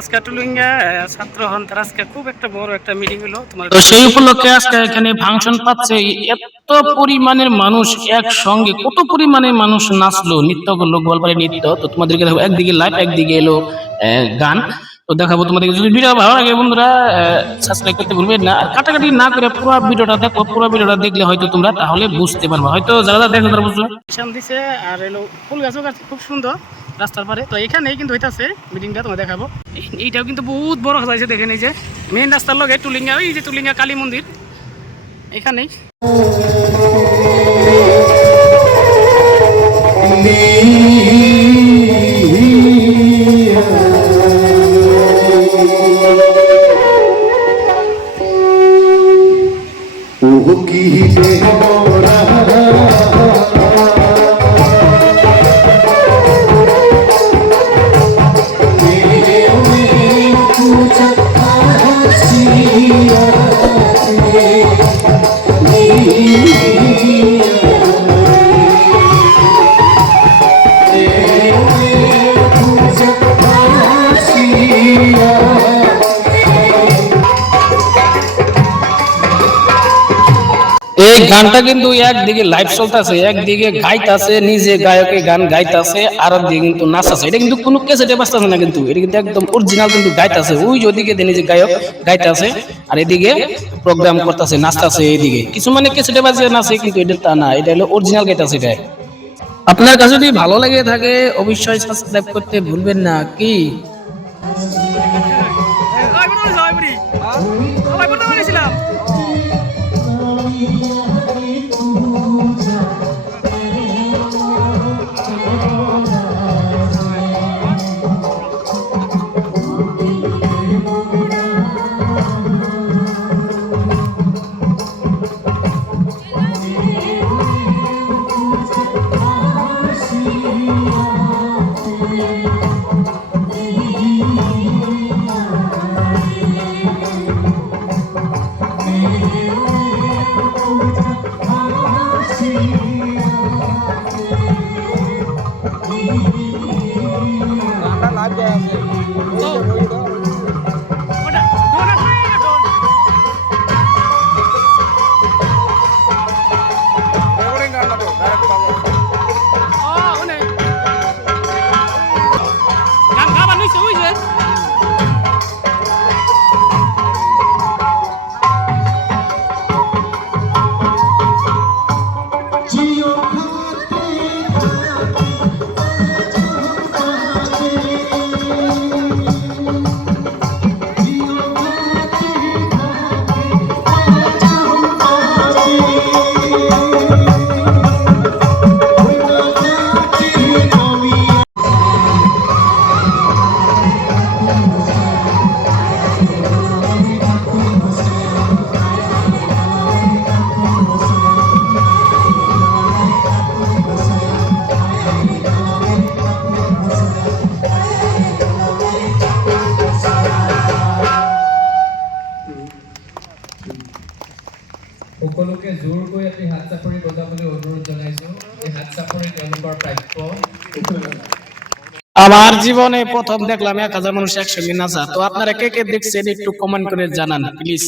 আজকে টুলুঙ্গা ছাত্র হন তার আজকে খুব একটা বড় একটা মিটিং হলো তোমার, তো সেই উপলক্ষে আজকে এখানে ফাংশন পাচ্ছে। এত পরিমাণের মানুষ একসঙ্গে, কত পরিমাণে মানুষ নাচলো, নৃত্য করলো, গোয়ালপাড়ায় নৃত্য। তো তোমাদেরকে দেখো, একদিকে লাইভ, একদিকে এলো গান। তো দেখাবো তোমাদেরকে। যদি ভিডিও ভালো লাগে বন্ধুরা সাবস্ক্রাইব করতে ভুলবেন না, আর কাটাকাটি না করে পুরো ভিডিওটা দেখো। পুরো ভিডিওটা দেখলে হয়তো তোমরা তাহলে বুঝতে পারবে, হয়তো যারা যারা দেখো তারা বুঝবে। দিছে আর এলো ফুল গাছও গাছ খুব সুন্দর রাস্তার পারে। তো এখানেই কিন্তু হইতাছে মিটিংটা, তোমায় দেখাবো। এইটাও কিন্তু বহুত বড় হয়েছে, দেখেন এই যে মেইন রাস্তার লগে টুলিঙ্গা, ওই যে টুলিঙ্গা কালী মন্দির এখানেই। এই গানটা কিন্তু একদিকে লাইভ চলতেছে, একদিকে গাইতেছে, নিজে গায়কে গান গাইতেছে, আর একদিকে কিন্তু নাচতেছে। এটা কিন্তু কোনো ক্যাসেটে বাজতেছে না, কিন্তু এটা কিন্তু একদম অরিজিনাল কিন্তু গাইতেছে। ওই যে ওদিকে নিজে গায়ক গাইতেছে, আর এদিকে প্রোগ্রাম করতেছে, নাচতেছে। এইদিকে কিছু মানে ক্যাসেটে বাজে নাচে, কিন্তু এটা তা না, এটা হলো অরিজিনাল গাইতেছে। এটা আপনার কাছে যদি ভালো লাগে থাকে অবশ্যই সাবস্ক্রাইব করতে ভুলবেন না। কি সকলোকে জোৰকৈ এটি হাত চাপৰি বজাবলৈ অনুৰোধ জনাইছো। এই হাত চাপৰি তেওঁলোকৰ প্ৰাপ্য। আমার জীবনে প্রথম দেখলাম 1000 মানুষ একসঙ্গে নাচা। তো আপনারা কে কে দেখছেন একটু কমেন্ট করে জানান প্লিজ।